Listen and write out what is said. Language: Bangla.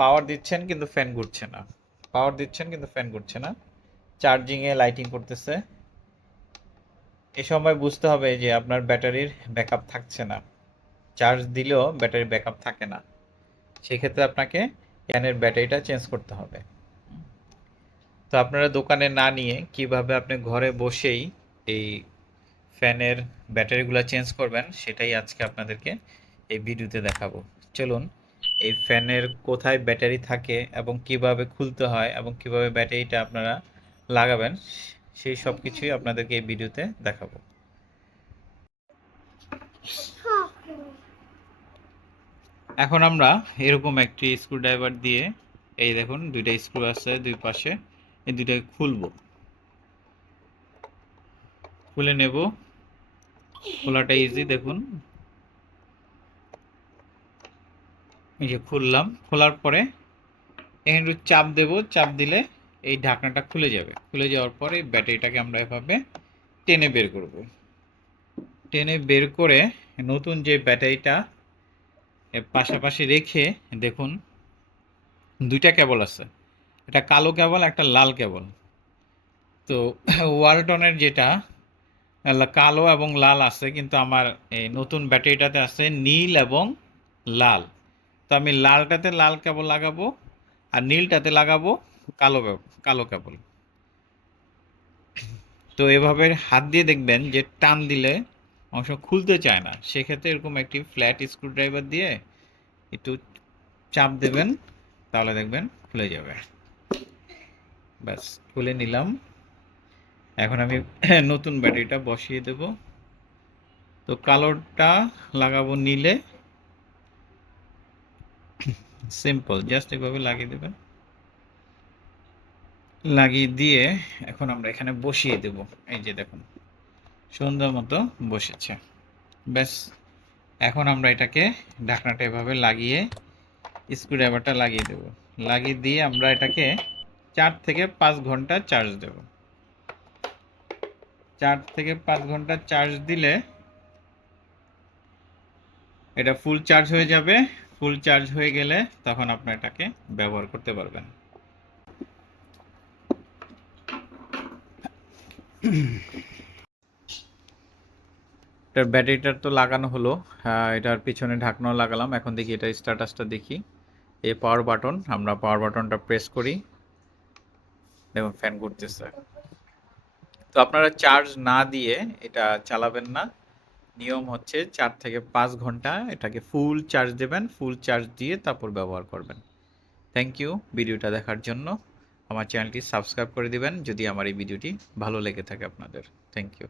পাওয়ার দিচ্ছেন কিন্তু ফ্যান ঘুরছে না, পাওয়ার দিচ্ছেন কিন্তু ফ্যান ঘুরছে না, চার্জিংয়ে লাইটিং করতেছে। এ সময় বুঝতে হবে যে আপনার ব্যাটারির ব্যাকআপ থাকছে না, চার্জ দিলেও ব্যাটারির ব্যাকআপ থাকে না। সেক্ষেত্রে আপনাকে ফ্যানের ব্যাটারিটা চেঞ্জ করতে হবে। তো আপনারা দোকানে না নিয়ে কিভাবে আপনি ঘরে বসেই এই ফ্যানের ব্যাটারিগুলো চেঞ্জ করবেন সেটাই আজকে আপনাদেরকে এই ভিডিওতে দেখাবো। চলুন, এই ফ্যানের কোথায় ব্যাটারি থাকে এবং কিভাবে খুলতে হয় এবং কিভাবে ব্যাটারিটা আপনারা লাগাবেন সেই সব কিছুই আপনাদেরকে এই ভিডিওতে দেখাবো। এখন আমরা এরকম একটি স্ক্রুড্রাইভার দিয়ে, এই দেখুন দুইটা স্ক্রু আছে দুই পাশে, এই দুইটাকে খুলবো, খুলে নেব। খোলাটা ইজি, দেখুন এই যে খুললাম। খোলার পরে এখানে একটু চাপ দেব, চাপ দিলে এই ঢাকনাটা খুলে যাবে। খুলে যাওয়ার পরে ব্যাটারিটাকে আমরা এভাবে টেনে বের করব। টেনে বের করে নতুন যে ব্যাটারিটা এর পাশাপাশি রেখে দেখুন দুইটা কেবল আছে, একটা কালো কেবল একটা লাল কেবল। তো ওয়ালটনের যেটা কালো এবং লাল আছে, কিন্তু আমার এই নতুন ব্যাটারিটাতে আছে নীল এবং লাল। তো আমি লালটাতে লাল কেবল লাগাবো আর নীলটাতে লাগাবো কালো কেবল। তো এভাবে হাত দিয়ে দেখবেন যে টান দিলে অংশ খুলতে চায় না, সেক্ষেত্রে এরকম একটি ফ্ল্যাট স্ক্রুড্রাইভার দিয়ে একটু চাপ দেবেন, তাহলে দেখবেন খুলে যাবে। ব্যাস, খুলে নিলাম। এখন আমি নতুন ব্যাটারিটা বসিয়ে দেব। তো কালোটা লাগাবো নীলে, সিম্পল জাস্ট এভাবে লাগিয়ে দেবেন। লাগিয়ে দিয়ে এখন আমরা এখানে বসিয়ে দেব। এই যে দেখুন সুন্দর মতো বসেছে। ব্যাস, এখন আমরা এটাকে ঢাকনাটা এভাবে লাগিয়ে স্ক্রুড্রাইভারটা লাগিয়ে দেব। লাগিয়ে দিয়ে আমরা এটাকে 4 থেকে 5 ঘন্টা চার্জ দেব। 4 থেকে 5 ঘন্টা চার্জ দিলে এটা ফুল চার্জ হয়ে যাবে। ফুল চার্জ হয়ে গেলে তখন আপনি এটাকে ব্যবহার করতে পারবেন। এটার ব্যাটারিটার তো লাগানো হলো, এটার পিছনে ঢাকনাও লাগালাম। এখন দেখি এটা স্ট্যাটাসটা দেখি। এই পাওয়ার বাটন, আমরা পাওয়ার বাটনটা প্রেস করি, দেখুন ফ্যান ঘুরতেছে। তো আপনারা চার্জ না দিয়ে এটা চালাবেন না। নিয়ম হচ্ছে 4 থেকে 5 ঘন্টা এটাকে ফুল চার্জ দেবেন, ফুল চার্জ দিয়ে তারপর ব্যবহার করবেন। থ্যাংক ইউ ভিডিওটা দেখার জন্য। আমার চ্যানেলটি সাবস্ক্রাইব করে দিবেন যদি আমার এই ভিডিওটি ভালো লেগে থাকে আপনাদের। Thank you.